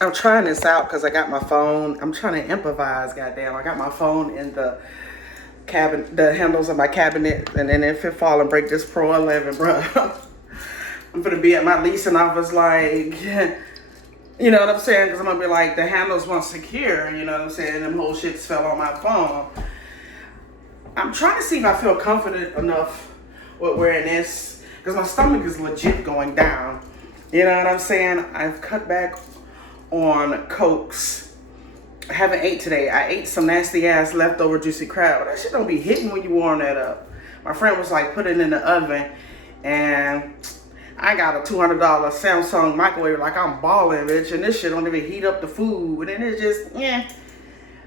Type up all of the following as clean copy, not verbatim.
I'm trying this out because I got my phone. I'm trying to improvise, goddamn. I got my phone in the cabinet, the handles of my cabinet, and then if it fall and break this Pro 11, bro, I'm gonna be at my leasing office like, you know what I'm saying? Because I'm gonna be like, the handles weren't secure, you know what I'm saying? Them whole shits fell on my phone. I'm trying to see if I feel confident enough with wearing this because my stomach is legit going down. You know what I'm saying? I've cut back on Cokes. I haven't ate today. I ate some nasty ass leftover juicy crab. That shit don't be hitting when you warm that up. My friend was like, put it in the oven, and I got a $200 Samsung microwave like I'm balling, bitch, and this shit don't even heat up the food, and it just, yeah.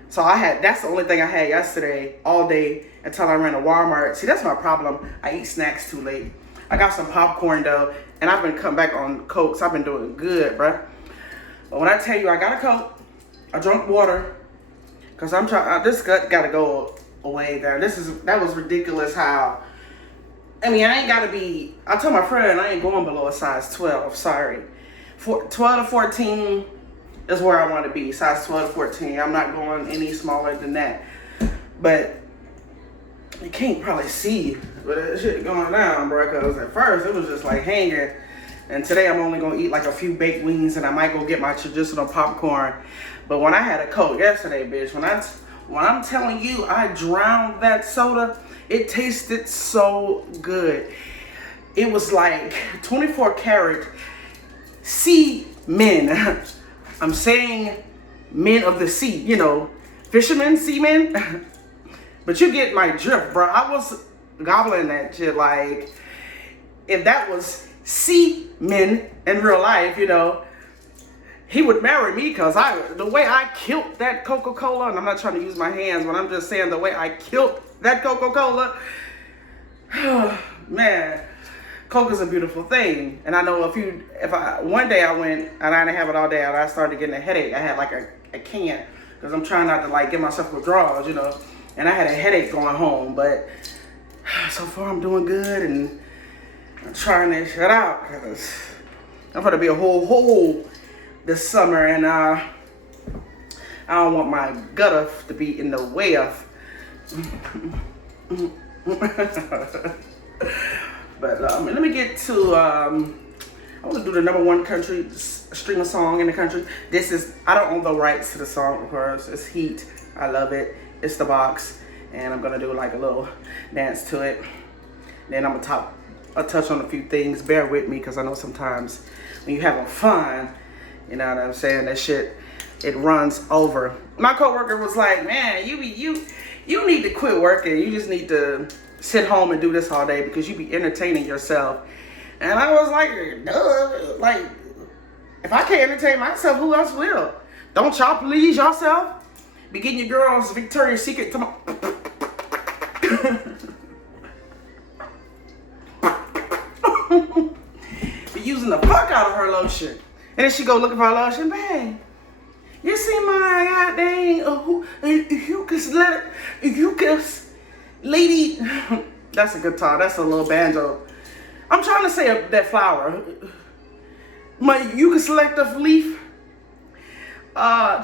So that's the only thing I had yesterday all day until I ran to Walmart. See, that's my problem. I eat snacks too late. I got some popcorn though, and I've been cutting back on Cokes. I've been doing good, bruh. But when I tell you I got a Coke, I drank water, cause I'm trying. This gut gotta go away there. That was ridiculous. How? I mean, I ain't gotta be. I told my friend I ain't going below a size 12. Sorry, 12 to 14 is where I want to be. Size 12 to 14. I'm not going any smaller than that. But you can't probably see, but that shit going down, bro. Cause at first it was just like hanging. And today I'm only gonna eat like a few baked wings, and I might go get my traditional popcorn. But when I had a Coke yesterday, bitch, when I'm telling you I drowned that soda, it tasted so good. It was like 24 karat sea men. I'm saying men of the sea, you know, fishermen, seamen. But you get my drift, bro. I was gobbling that shit like if that was seamen in real life, you know, he would marry me because the way I killed that Coca-Cola, and I'm not trying to use my hands, but I'm just saying the way I killed that Coca-Cola, man, Coke is a beautiful thing. And I know one day I went and I didn't have it all day and I started getting a headache. I had like a can because I'm trying not to like give myself withdrawals, you know, and I had a headache going home, but so far I'm doing good and I'm trying this shit out because I'm gonna be a whole hole this summer, and I don't want my gutter to be in the way of. But let me get to. I want to do the #1 country streamer song in the country. I don't own the rights to the song, of course. It's Heat. I love it. It's The Box, and I'm gonna do like a little dance to it. Then I'm gonna touch on a few things. Bear with me, because I know sometimes when you're having fun, you know what I'm saying, that shit, it runs over. My coworker was like, man, you need to quit working. You just need to sit home and do this all day because you be entertaining yourself. And I was like, duh. Like, if I can't entertain myself, who else will? Don't y'all please yourself? Be getting your girls Victoria's Secret tomorrow. Be using the fuck out of her lotion. And then she go looking for her lotion. Bang. You see my goddamn Eucus lady. That's a guitar. That's a little banjo. I'm trying to say that flower. My eucalyptus leaf.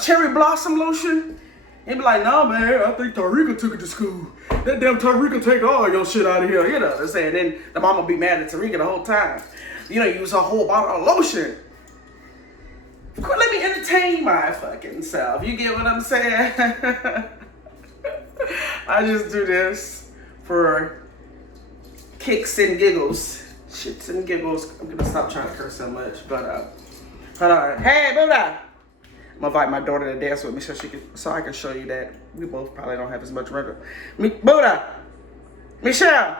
Cherry blossom lotion. He'd be like, no, man, I think Tarika took it to school. That damn Tarika take all your shit out of here. You know what I'm saying? Then the mama be mad at Tarika the whole time. You know, use a whole bottle of lotion. Quit, let me entertain my fucking self. You get what I'm saying? I just do this for kicks and giggles. Shits and giggles. I'm gonna stop trying to curse so much, but hold on. Hey, Buddha! I'm gonna invite my daughter to dance with me so I can show you that we both probably don't have as much record. Buddha! Michelle!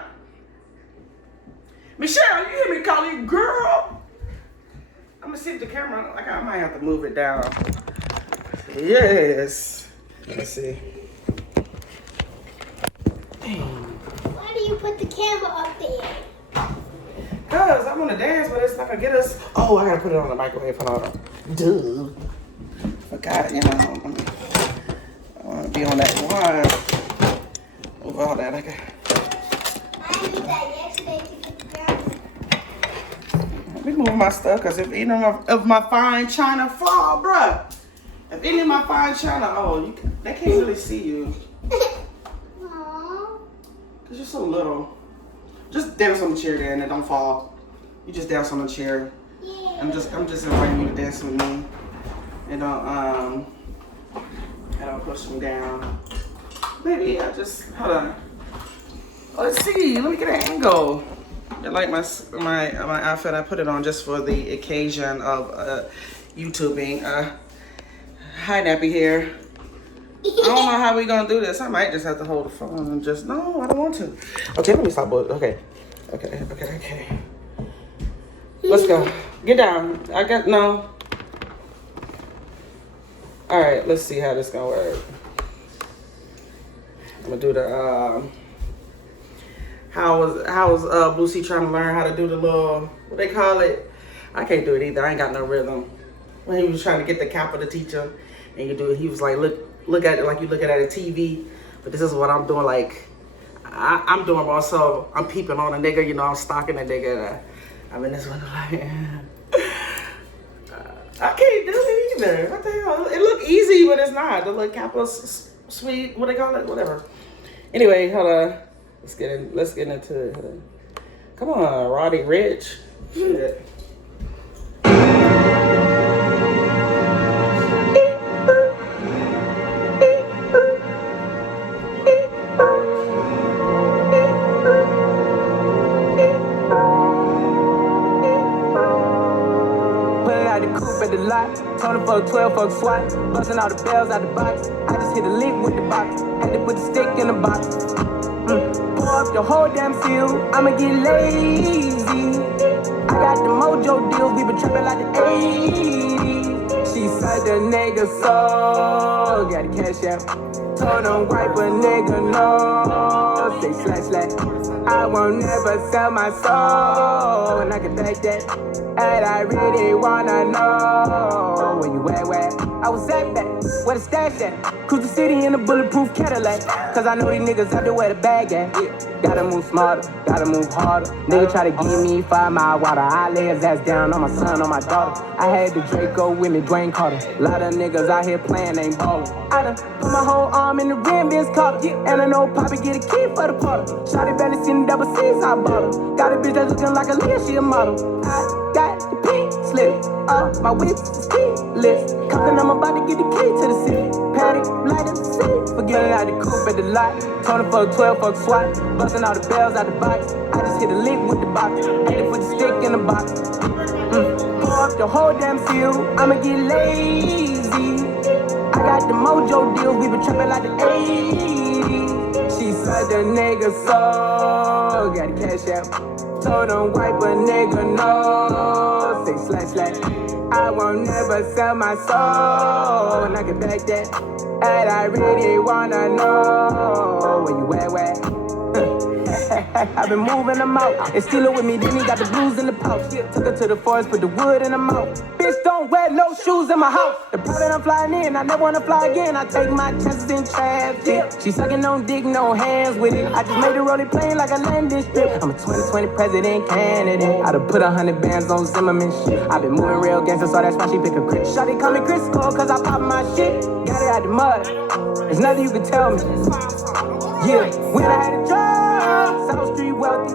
Michelle, you hear me calling you girl? I'm gonna see if the camera, like, I might have to move it down. Yes. Let's see. Dang. Why do you put the camera up there? Cause I wanna dance, but it's not gonna get us. Oh, I gotta put it on the microwave. Hold on. Dude. Forgot, you know. I wanna be on that wire. Over all that, I need that yesterday to get the gas. me move my stuff, because if any of my fine china fall, bruh. If any of my fine china, they can't really see you. Aww. Because you're so little. Just dance on the chair there and it don't fall. You just dance on the chair. Yeah. I'm just inviting you to dance with me. And I don't push them down. Maybe I just, hold on. Let's see, let me get an angle. I like my outfit. I put it on just for the occasion of YouTubing. Hi, nappy hair. I don't know how we gonna do this. I might just have to hold the phone and just, no, I don't want to. Okay, let me stop. Okay. Let's go. Get down. No. All right, let's see how this gonna work. I'm gonna do the, how was Boosie trying to learn how to do the little, what they call it? I can't do it either. I ain't got no rhythm. When he was trying to get the capo to teach him, and you do it, he was like, look at it like you looking at a TV, but this is what I'm doing. Like I'm doing also. I'm peeping on a nigga, you know. I'm stalking a nigga. I'm in this one like, I can't do it either. What the hell? It look easy, but it's not. The little capo sweet, what they call it, whatever. Anyway, hold on. Let's get into it. Come on, Roddy Rich. Shit. At the lot, Tony for 12 for SWAT, busting all the bells out the box. I just hit a lick with the box, had to put the stick in the box. Pour up the whole damn field, I'ma get lazy. I got the mojo deals, we been trapping like the 80s. She said the nigga soul, got the cash out. Told him wipe a nigga no, say slash. I won't never sell my soul, and I can back that. And I really wanna know where you at, where? I was at that, where the stash at? Cruise the city in a bulletproof Cadillac. Cause I know these niggas out there where the bag at. Gotta move smarter, gotta move harder. Nigga try to give me 5 mile water. I lay his ass down on my son, on my daughter. I had the Draco with me, Dwayne Carter. Lot of niggas out here playing, ain't ballin'. I done put my whole arm in the rim, Vince Carter. And I know Poppy get a key for the Potter. Shotty barely seen the double C's, I bought her. Got a bitch that's looking like a Leah, she a model. I got the pink slip, my whip is keyless. Compton, I'm about to get the key to the city. Paddock, light up the city. Forgetting out the coupe at the lot. Tony for 12 for SWAT, busting all the bells out the box. I just hit a lick with the box, had to put the stick in the box. Pour up the whole damn field, I'ma get lazy. I got the mojo deals, we been trapping like the 80s. She said the nigga soul, got the cash out. Told him wipe a nigga no, say slash. I won't never sell my soul, and I can back that. And I really wanna know where you at, where? I've been moving them out, and steal it with me, then he got the blues in the pouch. Took her to the forest, put the wood in her mouth. Bitch, don't wear no shoes in my house. The private I'm flying in, I never wanna fly again. I take my chances in traffic. She sucking on dick, no hands with it. I just made the rolling plane like a landing strip. I'm a 2020 president candidate. I done put 100 bands on Zimmerman shit. I been moving real gangster, so that's why she pick a crit. Shawty call me Crisco, cause I pop my shit. Got it out the mud, there's nothing you can tell me. Yeah, when I had a job, South Street wealthy.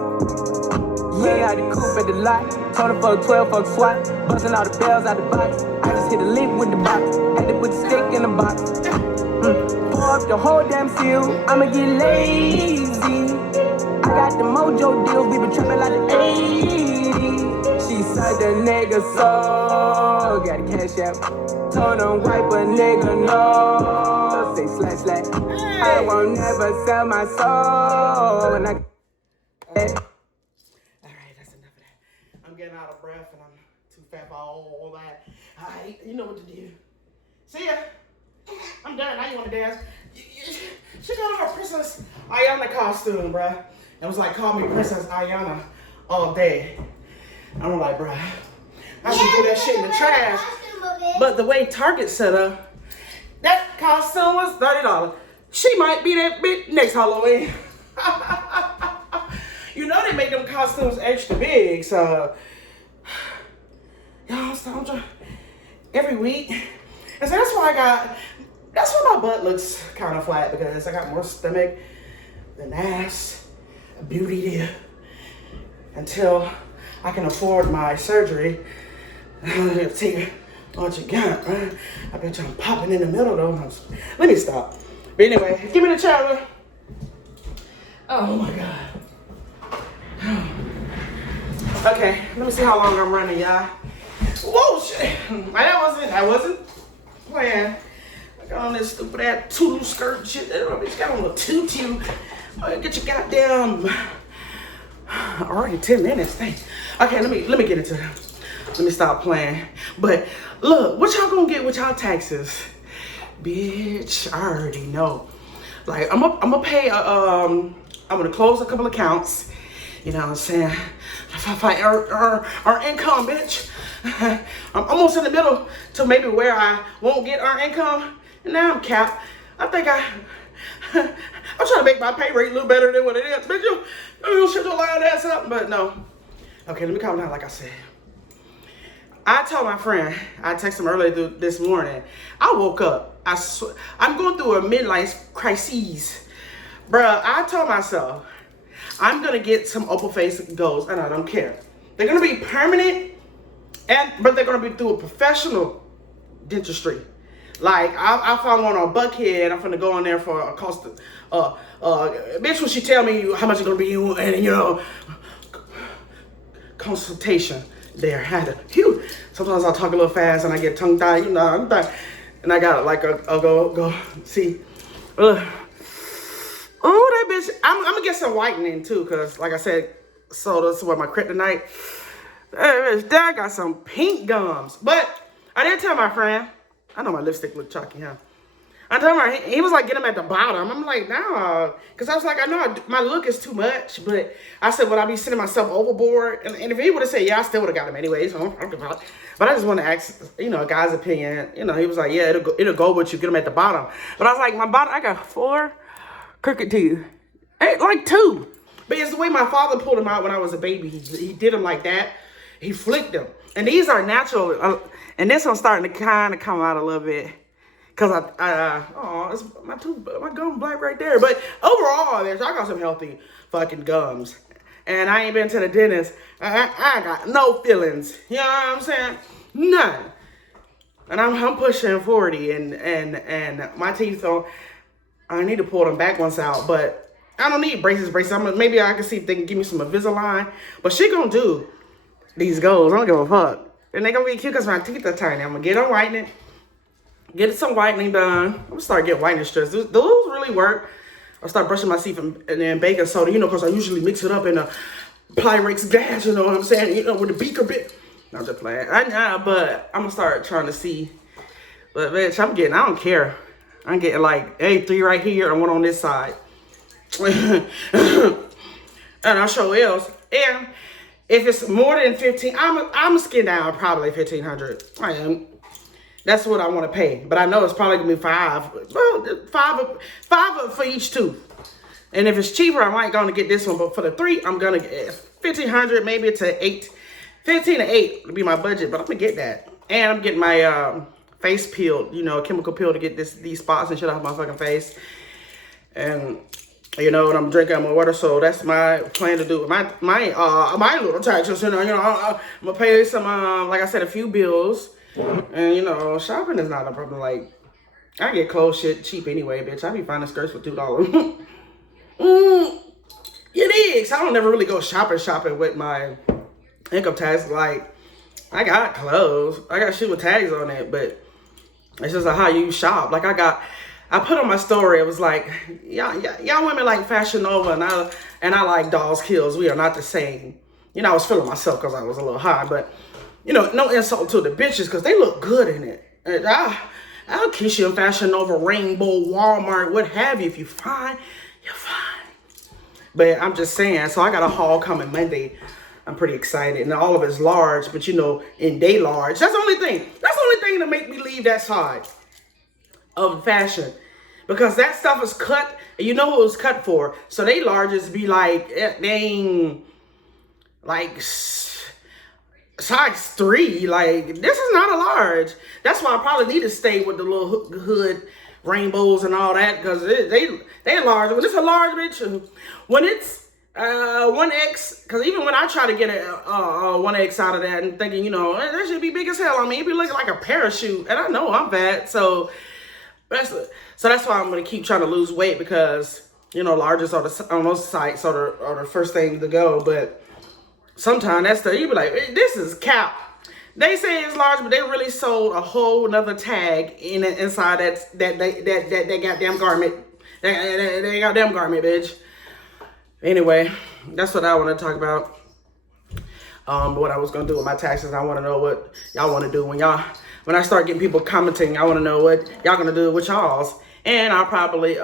Yeah, I had the coupe at the lot. Tony for 12 for SWAT, busting all the bells out the box. I just hit a lick with the box, had to put the stick in the box. Pour up the whole damn field, I'ma get lazy. I got the mojo deals, we been trapping like the 80s. She said the nigga soul, got the cash out. Told him wipe a nigga no, say slash. I won't never sell my soul, and I. Alright, that's enough of that. I'm getting out of breath and I'm too fat for all that. Alright, you know what to do. See ya. I'm done. Now you want to dance? She got on her Princess Ayana costume, bruh. It was like, call me Princess Ayana all day. I'm like, bruh, I should do that shit in the trash. But the way Target set up, that costume was $30. She might be that bitch next Halloween. You know they make them costumes extra big, so every week. And so that's why my butt looks kind of flat, because I got more stomach than ass, beauty there, until I can afford my surgery. Take what you got, right? I bet you I'm popping in the middle though. Let me stop. But anyway, give me the shower. Oh my God. Okay, let me see how long I'm running, y'all. Whoa, shit. That wasn't planned. I got on this stupid ass tutu skirt shit. That bitch got on a tutu. Oh, get your goddamn. Already 10 minutes. Dang. Okay, let me get into it. Let me stop playing. But look, what y'all gonna get with y'all taxes? Bitch, I already know. Like, I'm gonna pay, I'm gonna close a couple accounts. You know what I'm saying? If I earn income, bitch. I'm almost in the middle to maybe where I won't get earned income. And now I'm capped. I think I'm trying to make my pay rate a little better than what it is. Bitch, you shut your lying ass up. But no. Okay, let me calm down like I said. I told my friend, I texted him earlier this morning. I woke up. I'm going through a midlife crisis. Bruh, I told myself, I'm going to get some open face goals, and I don't care. They're going to be permanent, but they're going to be through a professional dentistry. Like, I found one on Buckhead. I'm going to go in there for a cost of, bitch, when she tell me how much it's going to be, and, you know, consultation there. I had to, sometimes I talk a little fast, and I get tongue-tied, you know, and I got like a go see. Oh, that bitch. I'm gonna get some whitening too, cause like I said, so that's what my kryptonite. There I got some pink gums, but I didn't tell my friend. I know my lipstick looked chalky, huh? I told him, he was like, get him at the bottom. I'm like, nah, cause I was like, I know my look is too much, but I said, would I be sending myself overboard? And if he would have said, yeah, I still would have got him anyways. So but I just want to ask, you know, a guy's opinion. You know, he was like, yeah, it'll go with you, get him at the bottom. But I was like, my bottom, I got 4 crooked teeth. Ain't like 2. But it's the way my father pulled them out when I was a baby. He did them like that. He flicked them. And these are natural. And this one's starting to kind of come out a little bit. Cause it's my gum black right there. But overall, I got some healthy fucking gums. And I ain't been to the dentist. I got no feelings. You know what I'm saying? None. And I'm pushing 40 and my teeth are, I need to pull them back ones out, but I don't need braces. Maybe I can see if they can give me some Invisalign. But she gonna do these goals. I don't give a fuck. And they gonna be cute because my teeth are tiny. I'm gonna get them whitening. Get some whitening done. I'm gonna start getting whitening strips. Those really work. I'll start brushing my teeth and then baking soda, you know, because I usually mix it up in a Pyrex gas, you know what I'm saying? You know, with a beaker bit. I'm just playing. But I'm gonna start trying to see. But bitch, I don't care. I'm getting like 3 right here and 1 on this side. And I'll show else. And if it's more than 15, I'm skin down probably 1,500. I am. That's what I want to pay. But I know it's probably gonna be 5. Well, 5 for each tooth. And if it's cheaper, I might gonna get this one. But for the 3, I'm gonna get 1,500, maybe to 8. 15 to 8 would be my budget, but I'm gonna get that. And I'm getting my face peeled, you know, a chemical peel to get these spots and shit off my fucking face. And you know, and I'm drinking my water, so that's my plan to do. My little taxes, you know, I'm gonna pay some, like I said, a few bills. And you know, shopping is not a problem. Like, I get clothes shit cheap anyway, bitch. I be finding skirts for $2. It is. I don't never really go shopping with my income tax. Like, I got clothes. I got shit with tags on it, but it's just like how you shop. Like, I put on my story, it was like, y'all women like Fashion Nova and I like Dolls Kills. We are not the same. You know, I was feeling myself because I was a little high, but you know, no insult to the bitches because they look good in it. And I'll kiss you in Fashion Nova, Rainbow, Walmart, what have you. If you're fine, you're fine. But I'm just saying, so I got a haul coming Monday. I'm pretty excited. And all of it's large, but you know, in day large. That's the only thing. That's the only thing to make me leave that side of fashion. Because that stuff is cut, and you know who it was cut for. So they larges be like, dang, like size 3. Like, this is not a large. That's why I probably need to stay with the little hood rainbows and all that, because they large. When it's a large, bitch, when it's 1X, because even when I try to get a 1X out of that and thinking, that should be big as hell on me, it be looking like a parachute, and I know I'm fat, so that's why I'm gonna keep trying to lose weight, because larges are on those sites are the first thing to go. But sometimes that's you be like, this is cap. They say it's large, but they really sold a whole nother tag inside that goddamn garment. That goddamn garment, bitch. Anyway, that's what I want to talk about. What I was gonna do with my taxes. I want to know what y'all want to do when I start getting people commenting. I want to know what y'all gonna do with y'all's, and I'll probably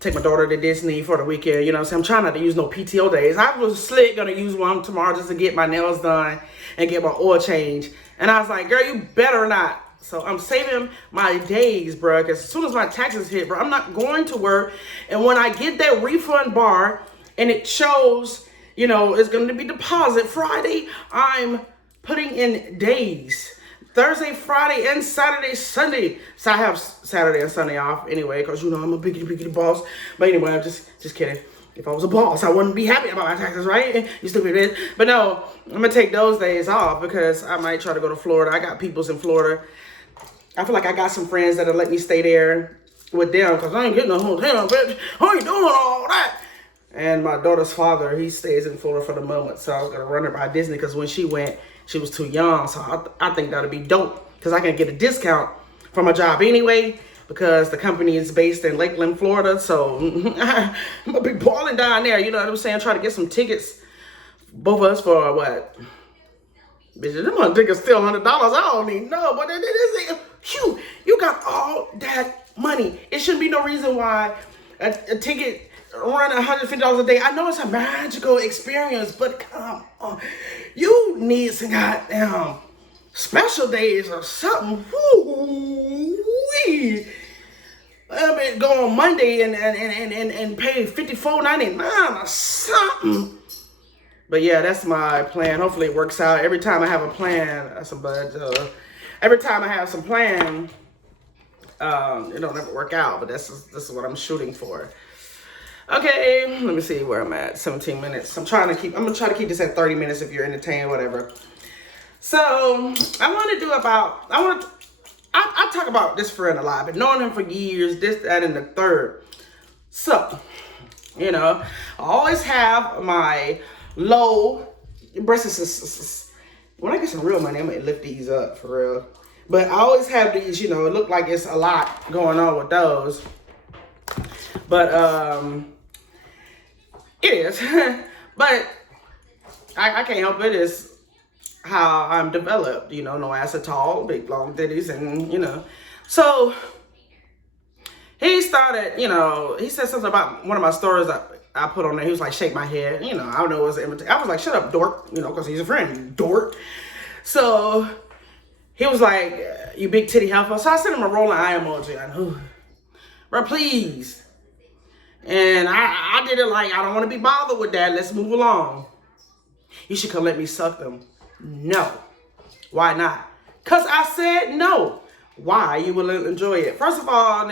take my daughter to Disney for the weekend. You know what I'm saying? I'm trying not to use no PTO days. I was slick gonna use one tomorrow just to get my nails done and get my oil change. And I was like, girl, you better not. So I'm saving my days, bro, because as soon as my taxes hit, bro, I'm not going to work. And when I get that refund bar and it shows, it's going to be deposit Friday, I'm putting in days. Thursday, Friday, and Saturday, Sunday. So I have Saturday and Sunday off anyway, because I'm a biggity boss. But anyway, I'm just kidding. If I was a boss, I wouldn't be happy about my taxes, right? You stupid bitch. But no, I'm gonna take those days off because I might try to go to Florida. I got peoples in Florida. I feel like I got some friends that'll let me stay there with them, because I ain't getting a hotel, bitch. I ain't doing all that. And my daughter's father, he stays in Florida for the moment, so I was gonna run her by Disney, because when she went, she was too young. So I think that'll be dope, because I can get a discount from my job anyway, because the company is based in Lakeland, Florida. So I'm gonna be balling down there. You know what I'm saying? Try to get some tickets, both of us, for what? Bitch, them tickets still $100. I don't even know, but it is. Phew, you got all that money. It shouldn't be no reason why a ticket run $150 a day. I know it's a magical experience, but come on, you need some goddamn special days or something. Woo-wee. I mean, go on Monday and pay $54.99 or something. But yeah, that's my plan. Hopefully it works out. Every time I have a plan, every time I have some plan, it don't ever work out. But this is what I'm shooting for. Okay, let me see where I'm at. 17 minutes. I'm gonna try to keep this at 30 minutes if you're entertained, whatever. So I talk about this friend a lot. Been knowing him for years, this, that, and the third. So, I always have my low breasts. When I get some real money, I'm gonna lift these up for real. But I always have these, it look like it's a lot going on with those. But it is. But I can't help it. It's how I'm developed, no ass at all, big long titties, and So he started, he said something about one of my stories I put on there. He was like, shake my head. I don't know, it was an invitation. I was like, shut up, dork, because he's a friend, you dork. So he was like, you big titty helper. So I sent him a rolling eye emoji. I know, bro, please. And I did it like, I don't want to be bothered with that. Let's move along. You should come let me suck them. No. Why not? Because I said no. Why? You will enjoy it. First of all,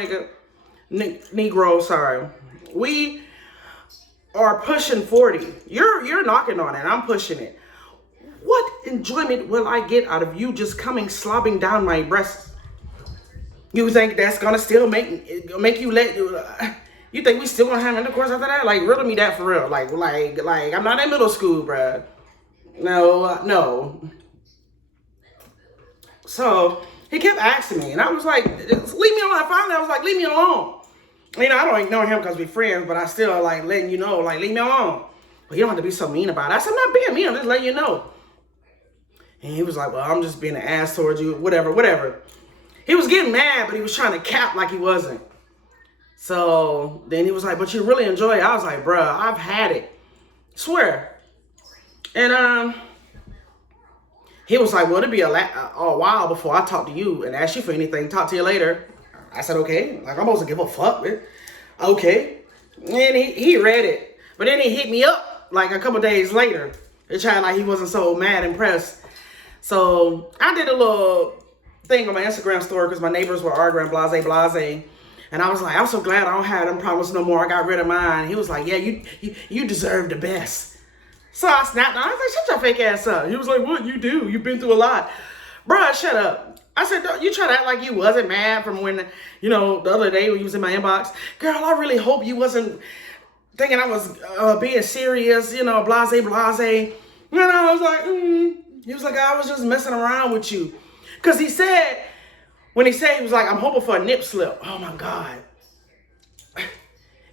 Negro, sorry. We are pushing 40. You're knocking on it. I'm pushing it. What enjoyment will I get out of you just coming slobbing down my breasts? You think that's gonna still make you you think we still gonna have intercourse after that? Like, riddle me that for real. Like I'm not in middle school, bruh. No. So he kept asking me, and I was like, leave me alone. Finally, I was like, leave me alone. I don't ignore him because we're friends, but I still like letting you know, like, leave me alone. But you don't have to be so mean about it. I said, I'm not being mean. I'm just letting you know. And he was like, well, I'm just being an ass towards you. Whatever. He was getting mad, but he was trying to cap like he wasn't. So then he was like, but you really enjoy it. I was like, bruh, I've had it. Swear. And he was like, well, it'll be a while before I talk to you and ask you for anything. Talk to you later. I said, okay. Like, I'm supposed to give a fuck, man. Okay. And he read it. But then he hit me up like a couple days later. It tried like he wasn't so mad impressed. So I did a little thing on my Instagram story because my neighbors were arguing, blase. And I was like, I'm so glad I don't have them problems no more. I got rid of mine. He was like, yeah, you deserve the best. So I snapped. I was like, shut your fake ass up. He was like, what you do? You've been through a lot. Bruh, shut up. I said, you try to act like you wasn't mad from when, the other day when you was in my inbox. Girl, I really hope you wasn't thinking I was being serious, blase. And I was like, He was like, I was just messing around with you. Because he said, he was like, I'm hoping for a nip slip. Oh my God.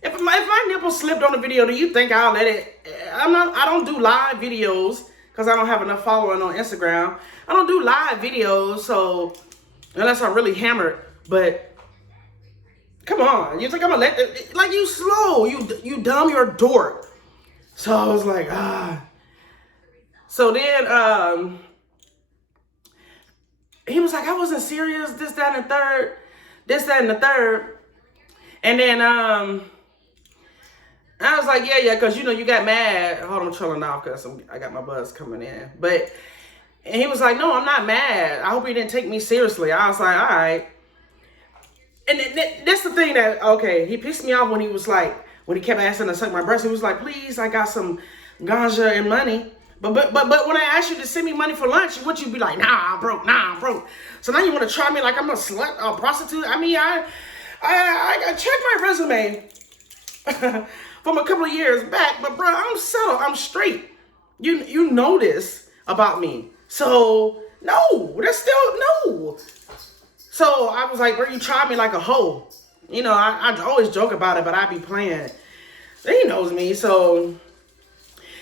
If my nipple slipped on the video, do you think I'll let it? I don't do live videos because I don't have enough following on Instagram. I don't do live videos, so unless I'm really hammered. But come on, you think I'm gonna let it? Like, you slow, you dumb, you're a dork. So I was like, So then he was like, I wasn't serious, this, that, and the third. And then I was like, yeah, because you got mad. Hold on, I'm trolling off because I got my buzz coming in. And he was like, no, I'm not mad. I hope he didn't take me seriously. I was like, all right. And that's the thing that, okay, he pissed me off when he was like, when he kept asking to suck my breast. He was like, please, I got some ganja and money. But when I asked you to send me money for lunch, would you be like, nah, I'm broke. So now you want to try me like I'm a slut, a prostitute? I mean, I checked my resume from a couple of years back, but bro, I'm settled, I'm straight. You know this about me. So no, that's still no. So I was like, bro, you tried me like a hoe. I always joke about it, but I be playing. He knows me, so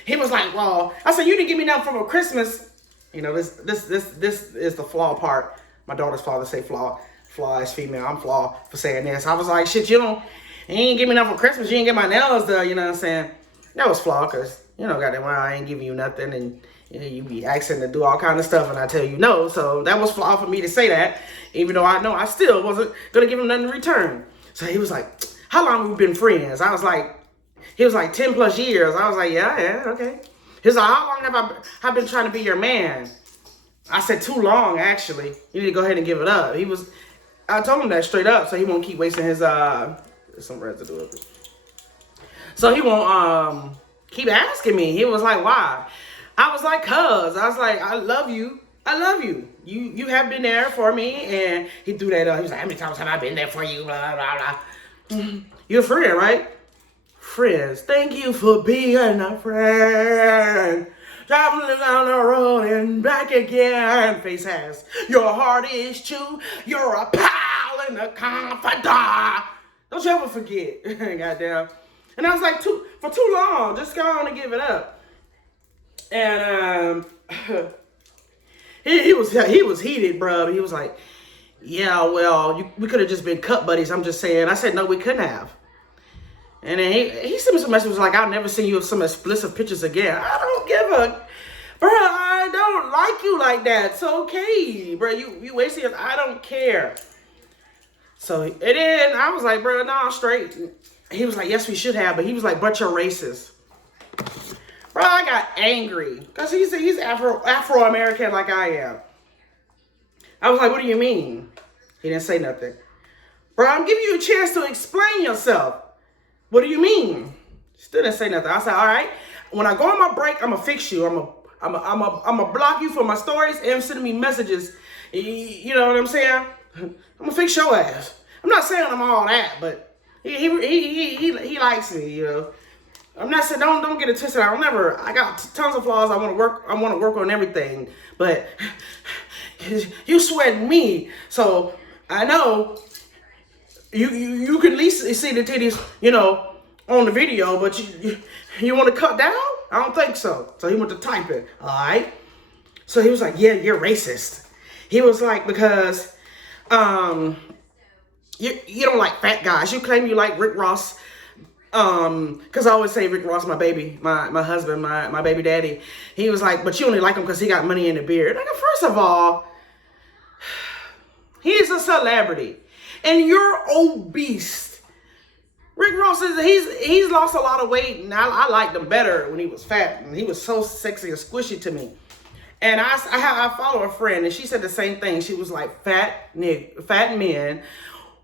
he was like, well, I said, you didn't give me nothing for Christmas. This is the flaw part. My daughter's father say flaw. Flaw is female. I'm flaw for saying this. I was like, shit, you ain't give me nothing for Christmas. You ain't get my nails done, you know what I'm saying? That was flaw because, goddamn well, I ain't giving you nothing. And you be asking to do all kind of stuff and I tell you no. So that was flaw for me to say that, even though I know I still wasn't going to give him nothing in return. So he was like, how long have we been friends? He was like 10 plus years. I was like, yeah, okay. He was like, how long have I been trying to be your man? I said, too long, actually. You need to go ahead and give it up. I told him that straight up so he won't keep wasting his, there's some residue of it. So he won't keep asking me. He was like, why? I was like, cuz. I was like, I love you. You have been there for me. And he threw that up. He was like, how many times have I been there for you? Blah, blah, blah. You're a friend, right? Friends. Thank you for being a friend. Traveling down the road and back again. Face ass. Your heart is true. You're a pal and a confidant. Don't you ever forget. Goddamn. And I was like, for too long. Just go on and give it up. And he was heated, bro. He was like, yeah, well, we could have just been cut buddies. I'm just saying. I said, no, we couldn't have. And then he sent me some messages like, I'll never send you some explicit pictures again. I don't give a, bro, I don't like you like that. It's okay, bro. You wasting your, I don't care. So, and then I was like, bro, no, I'm straight. He was like, yes, we should have. But he was like, but you're racist. Bro, I got angry. Because he's Afro-American like I am. I was like, what do you mean? He didn't say nothing. Bro, I'm giving you a chance to explain yourself. What do you mean? Still didn't say nothing. I said, all right. When I go on my break, I'm going to fix you. I'm gonna block you from my stories and sending me messages. You know what I'm saying? I'm going to fix your ass. I'm not saying I'm all that, but he likes me, I'm not saying don't get it twisted. I got tons of flaws. I want to work on everything. But you sweating me. So I know you can at least see the titties, on the video, but you want to cut down? I don't think so. So he went to type it. All right. So he was like, yeah, you're racist. He was like, because you don't like fat guys. You claim you like Rick Ross. Because I always say Rick Ross, my baby, my husband, my baby daddy. He was like, but you only like him because he got money in the beard. Like, first of all, he's a celebrity. And you're obese. Rick Ross is he's lost a lot of weight, and I liked him better when he was fat, and he was so sexy and squishy to me. And I follow a friend, and she said the same thing. She was like, fat men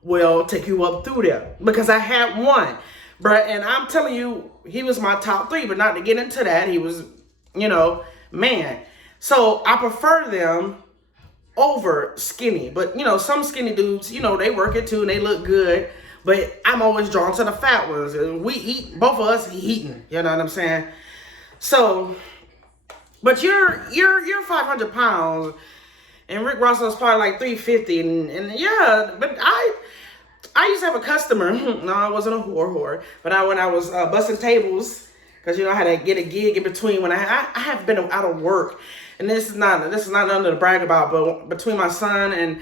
will take you up through there, because I had one, bruh, and I'm telling you, he was my top 3. But not to get into that, he was, man. So I prefer them over skinny. But some skinny dudes, they work it too and they look good. But I'm always drawn to the fat ones. We eat, both of us eating. You know what I'm saying? So, but you're 500 pounds, and Rick Ross was probably like 350, and yeah. But I used to have a customer. No, I wasn't a whore. But when I was busting tables, because I had to get a gig in between when I have been out of work, and this is not nothing to brag about, but between my son and.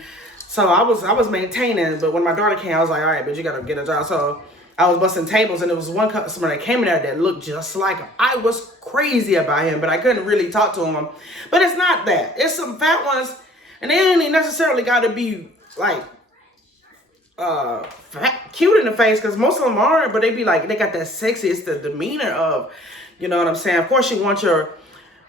So I was maintaining, but when my daughter came, I was like, all right, bitch, you gotta get a job. So I was busting tables, and there was one customer that came in there that looked just like him. I was crazy about him, but I couldn't really talk to him. But it's not that. It's some fat ones, and they ain't necessarily got to be like fat, cute in the face, because most of them aren't. But they be like, they got that sexy. It's the demeanor of, you know what I'm saying. Of course, you want your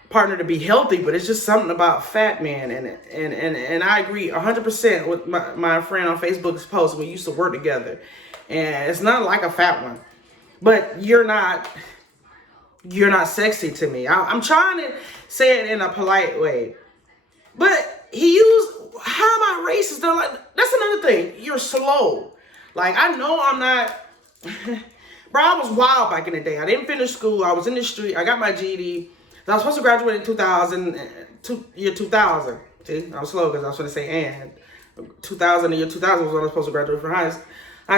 partner to be healthy, but it's just something about fat men, and I agree 100% with my friend on Facebook's post. We used to work together, and it's not like a fat one, but you're not sexy to me. I'm trying to say it in a polite way, but he used, how am I racist though? Like, that's another thing. You're slow. Like, I know I'm not. Bro, I was wild back in the day. I didn't finish school. I was in the street. I got my GED. I was supposed to graduate in 2000. See, I was slow because I was going to say and. 2000, the year 2000 was when I was supposed to graduate from high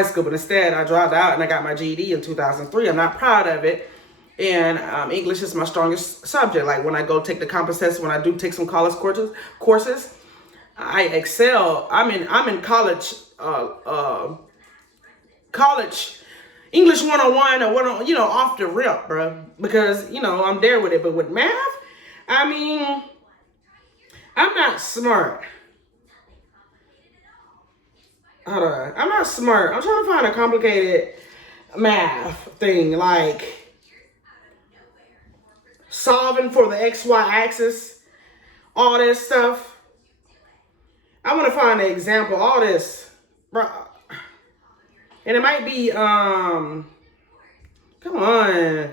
school. But instead, I dropped out and I got my GED in 2003. I'm not proud of it. And English is my strongest subject. Like, when I go take the compass test, when I do take some college courses, I excel. I'm in college, English 101 or off the rip, bro. Because, I'm there with it. But with math, I'm not smart. Hold on. I'm not smart. I'm trying to find a complicated math thing, like solving for the XY axis, all this stuff. I want to find an example, all this, bro. And it might be, come on.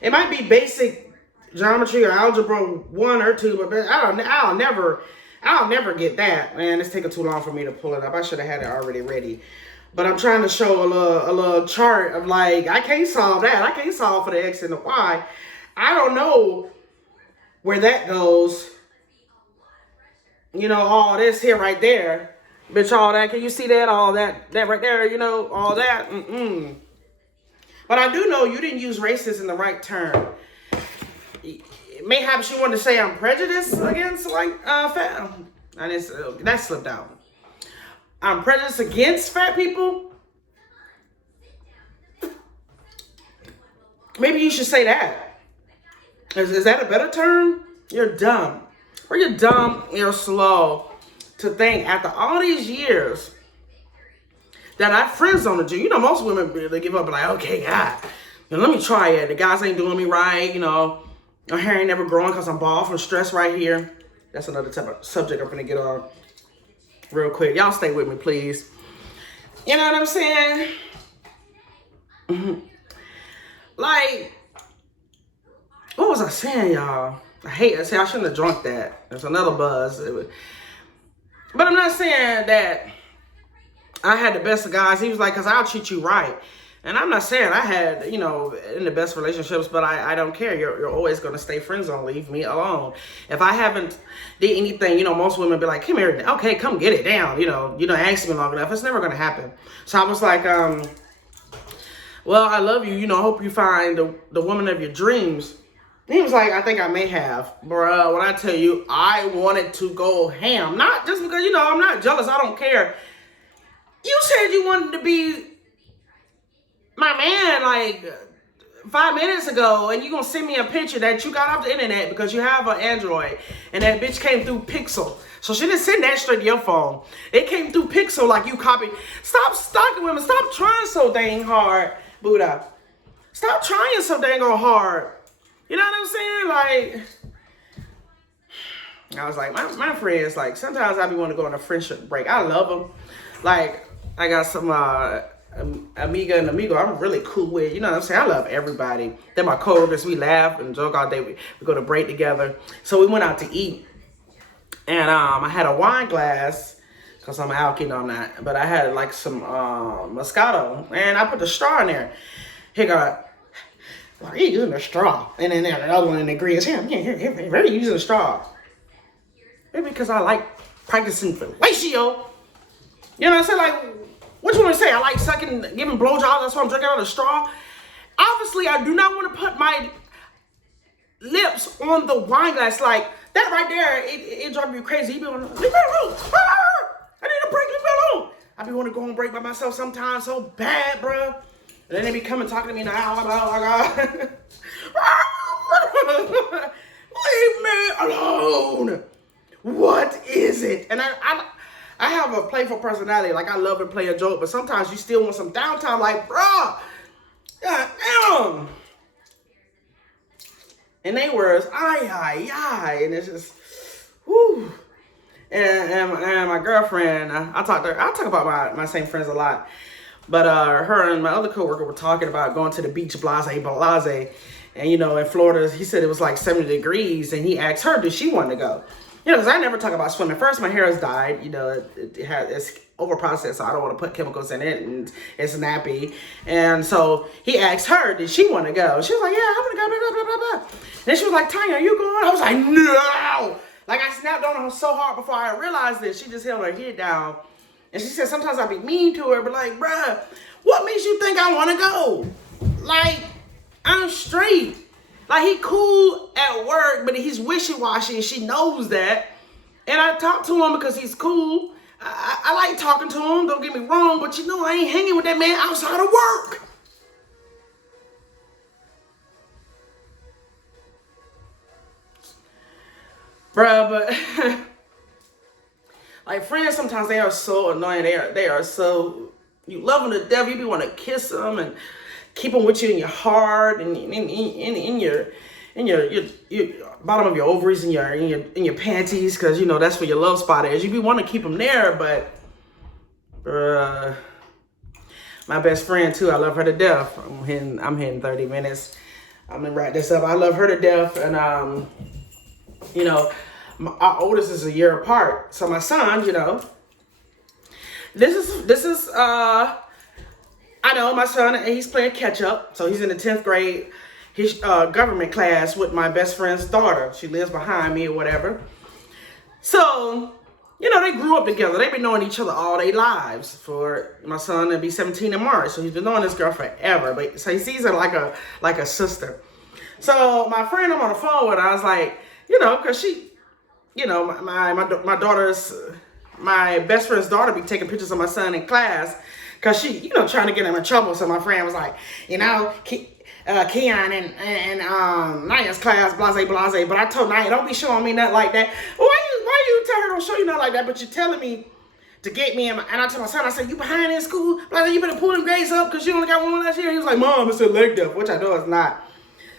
It might be basic geometry or algebra 1 or 2, but I'll never get that. Man, it's taking too long for me to pull it up. I should have had it already ready. But I'm trying to show a little chart of, like, I can't solve that. I can't solve for the X and the Y. I don't know where that goes. All this here right there. Bitch, all that. Can you see that? All that right there, all that. But I do know you didn't use racist in the right term. Mayhaps you wanted to say I'm prejudiced against, like, fat. That slipped out. I'm prejudiced against fat people. Maybe you should say that. Is that a better term? You're dumb. Or you're dumb, you're slow to think after all these years that I friend-zoned you. Most women, they give up and like, okay, God, let me try it. The guys ain't doing me right, my hair ain't never growing because I'm bald from stress right here. That's another type of subject I'm gonna get on real quick. Y'all stay with me, please. You know what I'm saying? Like, what was I saying, y'all? I shouldn't have drunk that. There's another buzz. But I'm not saying that I had the best of guys. He was like, because I'll treat you right. And I'm not saying I had, in the best relationships, but I don't care. You're always going to stay friends on. Leave me alone. If I haven't did anything, most women be like, come here. Okay, come get it down. You don't ask me long enough. It's never going to happen. So I was like, well, I love you. I hope you find the woman of your dreams. And he was like, I think I may have. Bruh, when I tell you, I wanted to go ham. Not just because, I'm not jealous. I don't care. You said you wanted to be my man, like, 5 minutes ago, and you gonna send me a picture that you got off the internet because you have an Android, and that bitch came through Pixel. So she didn't send that straight to your phone. It came through Pixel like you copied. Stop stalking women. Stop trying so dang hard, Buddha. Stop trying so dang hard. You know what I'm saying? Like, I was like, my friends, like, sometimes I be want to go on a friendship break. I love them. Like, I got some amiga and amigo I'm really cool with. You know what I'm saying? I love everybody. They're my coworkers. We laugh and joke all day. We go to break together. So we went out to eat. And I had a wine glass, because I'm out, you know I'm not. But I had like some Moscato. And I put the straw in there. He got, are you using a straw? And then there, the other one agrees, yeah, where are you using a straw? Maybe because I like practicing fellatio. You know what I'm saying? Like, what you want to say? I like sucking, giving blowjobs. That's why I'm drinking out of the straw. Obviously, I do not want to put my lips on the wine glass. Like, that right there, it drives me crazy. You be on, leave me alone. I need a break, leave me alone. I be want to go on break by myself sometimes so bad, bro. And then they be coming talking to me now. Oh my God. Leave me alone. What is it? And I have a playful personality. Like, I love to play a joke, but sometimes you still want some downtime. Like, bruh, God damn. And they words, aye. And it's just, whoo. And my girlfriend, I talk about my same friends a lot. But her and my other coworker were talking about going to the beach, blase. And, you know, in Florida, he said it was like 70 degrees. And he asked her, did she want to go? You know, because I never talk about swimming. First, my hair has dyed. You know, it's overprocessed, so I don't want to put chemicals in it, and it's nappy. And so he asked her, did she want to go? She was like, yeah, I want to go, blah, blah, blah, blah. And then she was like, Tanya, are you going? I was like, no. Like, I snapped on her so hard before I realized this. She just held her head down. And she said, sometimes I be mean to her, but like, bruh, what makes you think I want to go? Like, I'm straight. Like, he cool at work, but he's wishy-washy, and she knows that. And I talk to him because he's cool. I like talking to him, don't get me wrong, but you know, I ain't hanging with that man outside of work. Bruh, but like, friends, sometimes they are so annoying. They are so, you love them to death. You be want to kiss them and keep them with you in your heart and in your bottom of your ovaries and in your panties, because you know that's where your love spot is. You be want to keep them there, but my best friend too, I love her to death. I'm hitting 30 minutes. I'm gonna wrap this up. I love her to death, and you know, our oldest is a year apart. So my son, you know, this is I know my son, and he's playing catch up. So he's in the 10th grade, his government class with my best friend's daughter. She lives behind me or whatever. So, you know, they grew up together. They've been knowing each other all their lives. For my son to be 17 in March, so he's been knowing this girl forever. But so he sees her like a sister. So my friend, I'm on the phone with her. I was like, you know, because she, you know, my daughter's, my best friend's daughter be taking pictures of my son in class. Because she, you know, trying to get him in trouble. So my friend was like, you know, Keon and Naya's class, blase. But I told Naya, don't be showing me nothing like that. Why you tell her don't show you nothing like that? But you're telling me to get me in. And I told my son, I said, you behind in school? Blase, you better pull them grades up because you only got one last year. He was like, Mom, it's a leg death, which I know it's not.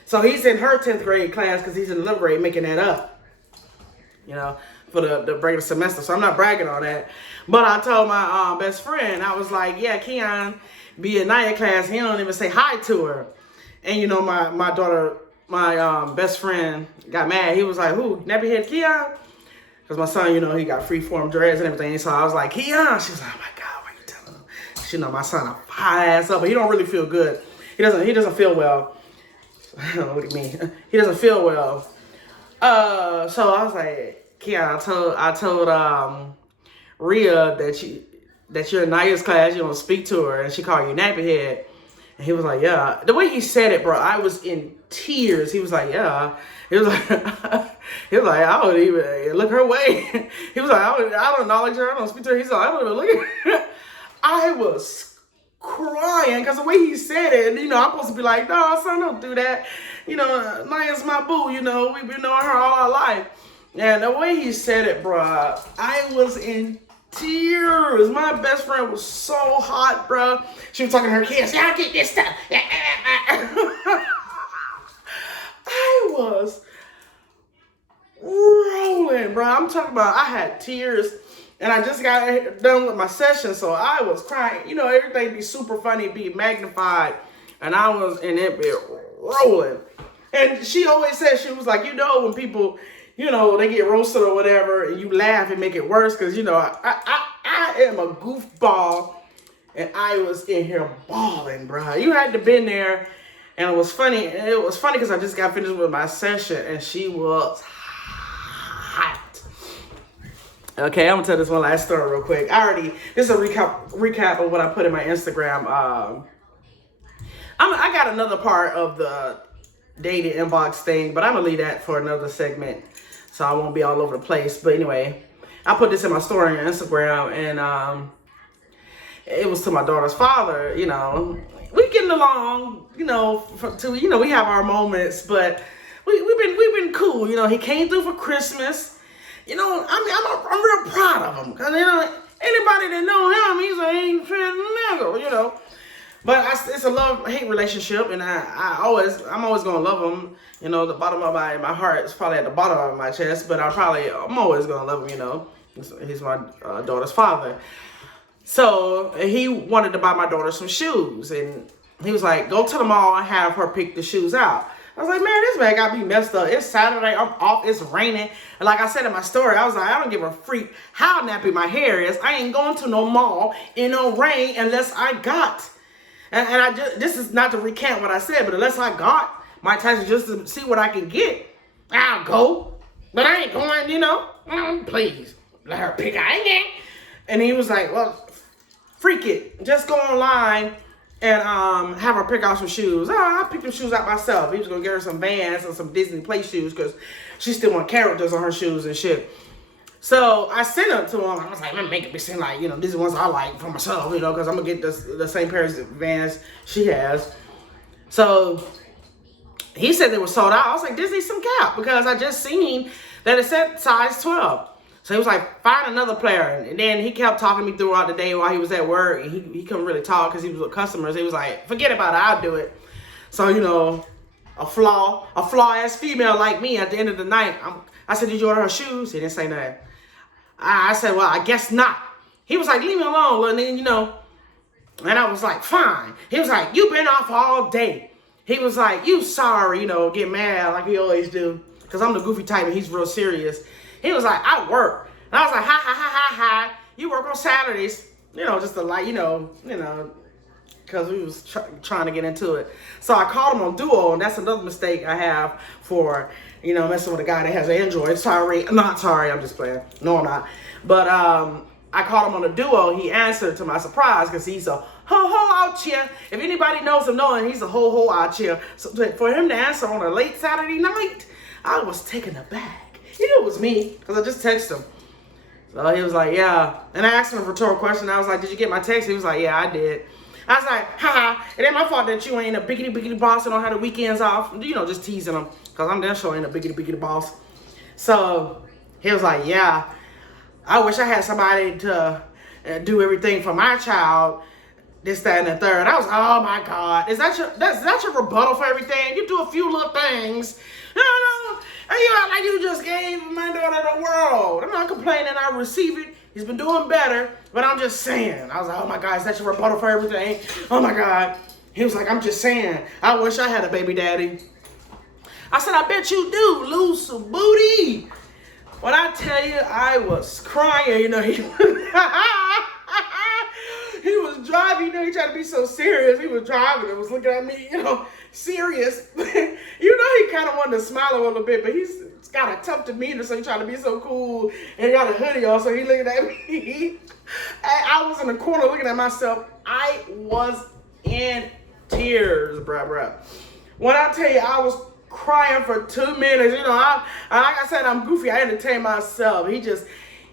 So he's in her 10th grade class because he's in the 11th grade making that up. You know, for the break of the semester. So I'm not bragging on that. But I told my best friend, I was like, yeah, Keon be in Naya class. He don't even say hi to her. And, you know, my daughter, my best friend got mad. He was like, who? Nappy-head Keon? Because my son, you know, he got free-form dreads and everything. So I was like, Keon. She was like, oh, my God, why you telling him? She know my son, I fire ass up. But he don't really feel good. He doesn't feel well. Look at me. He doesn't feel well. So I was like, Keon, I told Rhea that you're in Naya's class, you don't speak to her, and she called you nappy head. And he was like, yeah. The way he said it, bro, I was in tears. He was like, yeah. He was like, I don't even look her way. He was like, I don't acknowledge her. I don't speak to her. He's like, I don't even look at her. I was crying because the way he said it, and I'm supposed to be like, no, son, don't do that. Naya's my boo, we've been knowing her all our life. And the way he said it, bruh, I was in tears. My best friend was so hot, bruh. She was talking to her kids, y'all get this stuff. I was rolling, bruh. I'm talking about I had tears. And I just got done with my session, so I was crying. Everything be super funny, be magnified. And I was in it, be rolling. And she always said, she was like, when people, they get roasted or whatever, and you laugh and make it worse, because, I am a goofball, and I was in here bawling, bro. You had to been there, and it was funny. It was funny because I just got finished with my session, and she was hot. Okay, I'm gonna tell this one last story real quick. This is a recap of what I put in my Instagram. I got another part of the dating inbox thing, but I'm gonna leave that for another segment, so I won't be all over the place. But anyway, I put this in my story on Instagram, and it was to my daughter's father. We getting along. We have our moments, but we've been cool. He came through for Christmas. I'm real proud of him, because anybody that know him, he's an ain't nigga, But it's a love-hate relationship, and I'm always gonna love him. The bottom of my heart is probably at the bottom of my chest, but I'm always gonna love him. He's my daughter's father. So he wanted to buy my daughter some shoes, and he was like, "Go to the mall and have her pick the shoes out." I was like, man, this man got me messed up. It's Saturday, I'm off, it's raining. And like I said in my story, I was like, I don't give a freak how nappy my hair is. I ain't going to no mall in no rain unless I got. And this is not to recant what I said, but unless I got my taxes just to see what I can get, I'll go. But I ain't going, please, let her pick out again. And he was like, well, freak it. Just go online and have her pick out some shoes. I'll pick them shoes out myself. He was going to get her some Vans and some Disney Play shoes because she still want characters on her shoes and shit. So I sent them to him. I was like, I'm making me seem like, these are ones I like for myself, because I'm going to get the same pair of Vans she has. So he said they were sold out. I was like, this needs some cap, because I just seen that it said size 12. So he was like, find another player. And then he kept talking to me throughout the day while he was at work. And he couldn't really talk because he was with customers. He was like, forget about it, I'll do it. So, a flaw-ass female like me at the end of the night, I said, did you order her shoes? He didn't say nothing. I said, well, I guess not. He was like, leave me alone, little nigga, And I was like, fine. He was like, you been off all day. He was like, you sorry, get mad like he always do. Because I'm the goofy type and he's real serious. He was like, I work. And I was like, ha, ha, ha, ha, ha. You work on Saturdays. Just to like, because we was trying to get into it. So I called him on Duo, and that's another mistake I have for, messing with a guy that has an Android. Not sorry, I'm just playing. No, I'm not. But I called him on a Duo. He answered to my surprise because he's a ho-ho out here. If anybody knows him, knowing he's a ho-ho out here. So for him to answer on a late Saturday night, I was taken aback. He knew it was me because I just texted him. So he was like, yeah. And I asked him a rhetorical question. I was like, did you get my text? He was like, yeah, I did. I was like, haha, it ain't my fault that you ain't a biggity boss and don't have the weekends off. Just teasing him. Because I'm damn sure ain't a biggity boss. So he was like, yeah, I wish I had somebody to do everything for my child. This, that, and the third. I was like, oh my God. Is that your rebuttal for everything? You do a few little things. No. And you act like you just gave my daughter the world. I'm not complaining. I receive it. He's been doing better. But I'm just saying. I was like, oh my God, is that your rebuttal for everything? Oh my God. He was like, I'm just saying. I wish I had a baby daddy. I said, I bet you do. Lose some booty. When I tell you, I was crying. He was driving. He tried to be so serious. He was driving and was looking at me, serious. He kind of wanted to smile a little bit, but he's got a tough demeanor, so he trying to be so cool. And he got a hoodie on, so he looking at me. I was in the corner looking at myself. I was in tears, bruh. When I tell you, I was crying for 2 minutes. Like I said, I'm goofy. I entertain myself.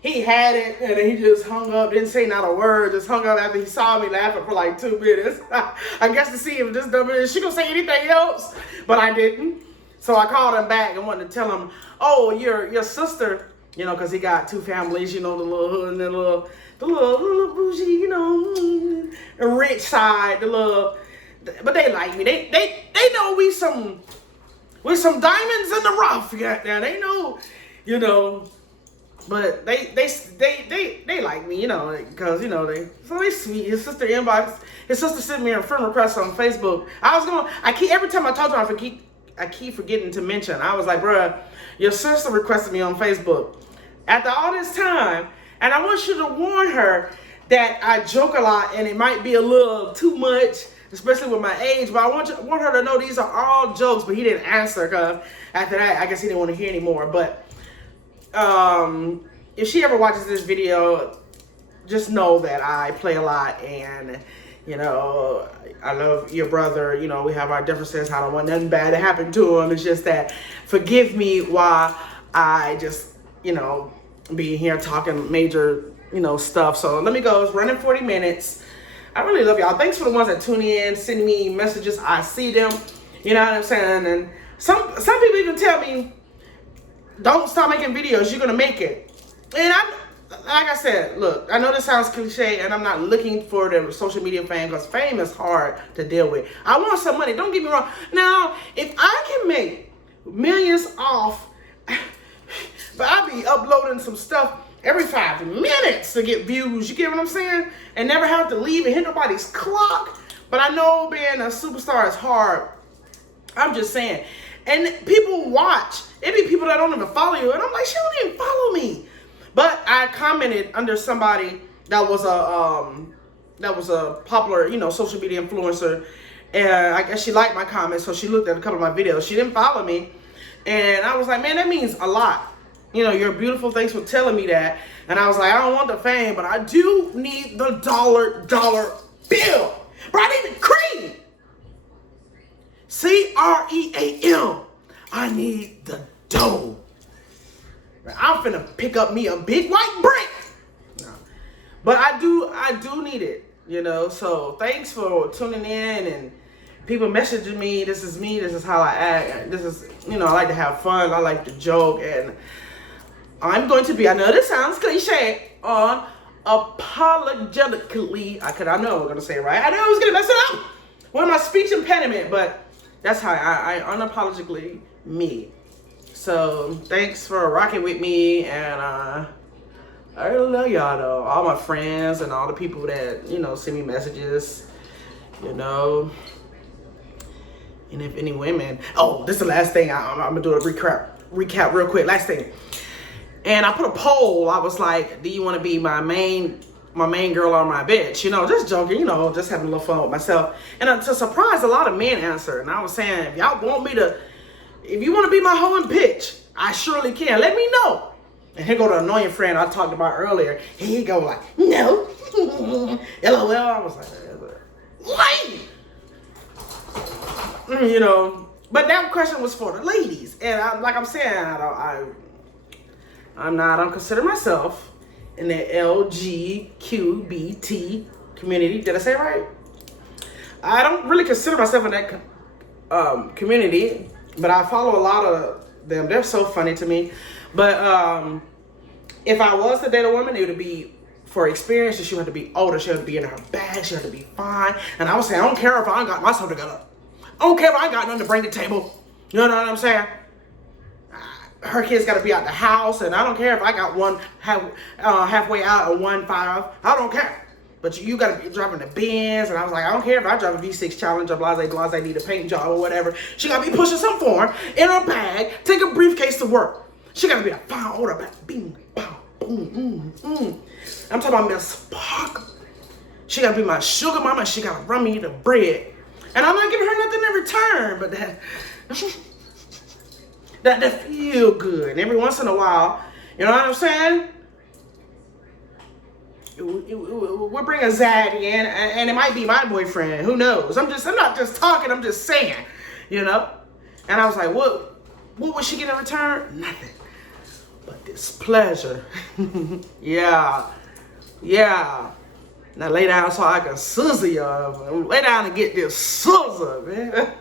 he had it, and then he just hung up, didn't say not a word, just hung up after he saw me laughing for like 2 minutes. I guess to see if this dumb is she gonna say anything else, but I didn't. So I called him back and wanted to tell him, oh, your sister, you know, because he got 2 families, you know, the little hood and the little bougie, you know, the rich side, but they like me. They know we some diamonds in the rough. Yeah, they know, you know. But they like me, you know, because you know they sweet. His sister sent me a friend request on Facebook. Every time I talk to her, I keep forgetting to mention. I was like, bruh, your sister requested me on Facebook after all this time, and I want you to warn her that I joke a lot and it might be a little too much, especially with my age. But I want her to know these are all jokes. But he didn't answer because after that, I guess he didn't want to hear anymore. But if she ever watches this video, just know that I play a lot, and you know, I love your brother. You know, we have our differences. I don't want nothing bad to happen to him. It's just that forgive me while I just, you know, be here talking major, you know, stuff. So let me go. It's running 40 minutes. I really love y'all. Thanks for the ones that tune in, send me messages. I see them. You know what I'm saying? And some people even tell me, don't stop making videos. You're gonna make it. And like I said, look, I know this sounds cliche, and I'm not looking for the social media fame, because fame is hard to deal with. I want some money. Don't get me wrong. Now, if I can make millions off, but I'll be uploading some stuff every 5 minutes to get views. You get what I'm saying? And never have to leave and hit nobody's clock. But I know being a superstar is hard. I'm just saying. And people watch. It be people that don't even follow you. And I'm like, she don't even follow me. But I commented under somebody that was a popular, you know, social media influencer. And I guess she liked my comments, so she looked at a couple of my videos. She didn't follow me. And I was like, man, that means a lot. You know, you're beautiful. Thanks for telling me that. And I was like, I don't want the fame, but I do need the dollar bill. Bro, I need the cream. CREAM. I need the dough. I'm finna pick up me a big white brick. No. But I do need it, you know. So thanks for tuning in, and people messaging me. This is me. This is how I act. This is, you know, I like to have fun. I like to joke, and I'm going to be, I know this sounds cliche, on apologetically. I know I'm gonna say it right. I know I was gonna mess it up with my speech impediment, but that's how I unapologetically me. So thanks for rocking with me, and I really love y'all though. All my friends and all the people that, you know, send me messages, you know. And if any women, oh, this is the last thing. I'm gonna do a recap real quick. Last thing. And I put a poll. I was like, do you want to be my main girl or my bitch? You know, just joking, you know, just having a little fun with myself. And to surprise, a lot of men answered. And I was saying, if y'all want me to, if you want to be my hoe and bitch, I surely can. Let me know. And here go the annoying friend I talked about earlier. Here he go like, no. LOL. I was like, lame. You know, but that question was for the ladies. And like I'm saying, I don't consider myself in the LGQBT community. Did I say it right? I don't really consider myself in that community, but I follow a lot of them. They're so funny to me. But if I was to date a woman, it would be for experience. She would have to be older. She would have to be in her bag. She would have to be fine. And I would say, I don't care if I ain't got myself together. I don't care if I ain't got nothing to bring to the table. You know what I'm saying? Her kids got to be out the house, and I don't care if I got one halfway out and 1.5. I don't care. But you got to be driving the Benz, and I was like, I don't care if I drive a V6 Challenger, blase, need a paint job or whatever. She got to be pushing some form in her bag, take a briefcase to work. She got to be a fine older bag. Bing, pow, boom, I'm talking about Miss Parker. She got to be my sugar mama. She got to run me the bread. And I'm not giving her nothing in return, but that feel good. And every once in a while, you know what I'm saying? We'll bring a Zad in, and it might be my boyfriend. Who knows? I'm not just talking. I'm just saying, you know. And I was like, what would she get in return? Nothing. But displeasure. Yeah. Yeah. Now lay down so I can scissor you. Lay down and get this scissor, man.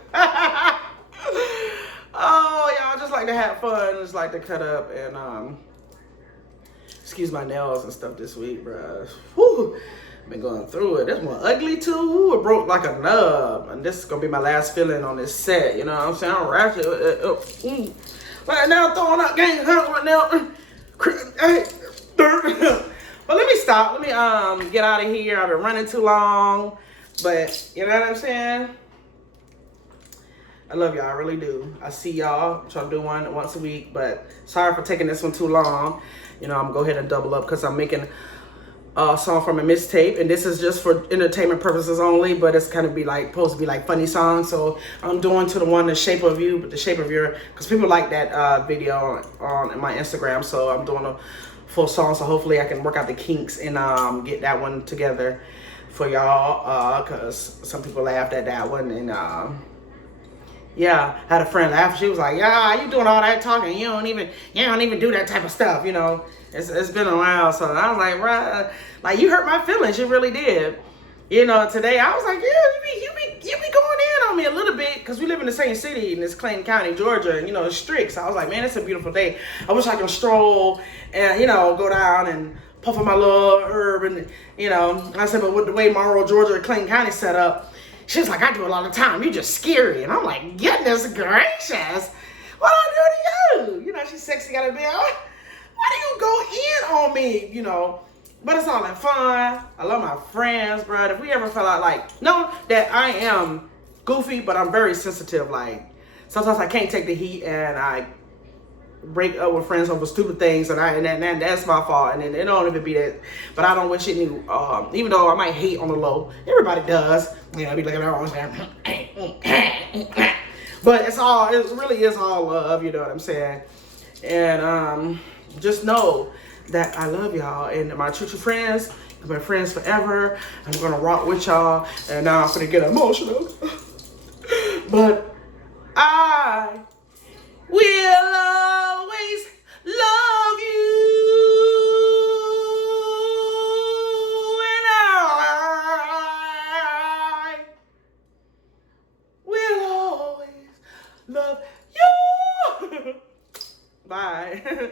Oh, y'all just like to have fun. Just like to cut up and excuse my nails and stuff this week, bruh. Whew. Been going through it. This one ugly too. Ooh, it broke like a nub. And this is gonna be my last filling on this set. You know what I'm saying? I'm ratchet. Right now, throwing up gang right now. But let me stop. Let me get out of here. I've been running too long. But you know what I'm saying? I love y'all. I really do. I see y'all. Try to do one once a week. But sorry for taking this one too long. You know, I'm gonna go ahead and double up because I'm making a song from a mixtape, and this is just for entertainment purposes only, but it's kind of be like supposed to be like funny songs. So I'm doing to the one The Shape of You, the Shape of Your, because people like that video on my Instagram. So I'm doing a full song, so hopefully I can work out the kinks and get that one together for y'all, because some people laughed at that one. And yeah, I had a friend laugh. She was like, "Yeah, you doing all that talking? You don't even do that type of stuff, you know." It's been a while, so I was like, "Right, like you hurt my feelings. You really did." You know, today I was like, "Yeah, you be going in on me a little bit," because we live in the same city in this Clayton County, Georgia, and you know it's strict. So I was like, "Man, it's a beautiful day. I wish I could stroll and go down and puff on my little herb and I said, but with the way Monroe, Georgia, Clayton County set up." She was like, "I do it all the time. You're just scary." And I'm like, "Goodness gracious. What do I do to you?" You know, she's sexy, gotta be. Why do you go in on me? But it's all in fun. I love my friends, bro. If we ever fell out, like, know that I am goofy, but I'm very sensitive. Like, sometimes I can't take the heat and I break up with friends over stupid things, and that's my fault. And then it don't even be that, but I don't wish it knew. Even though I might hate on the low, everybody does. I be looking at all but it really is all love. You know what I'm saying? And just know that I love y'all and my choo-choo friends. My friends forever. I'm gonna rock with y'all, and now I'm gonna get emotional. But I will always love you, and I will always love you. Bye.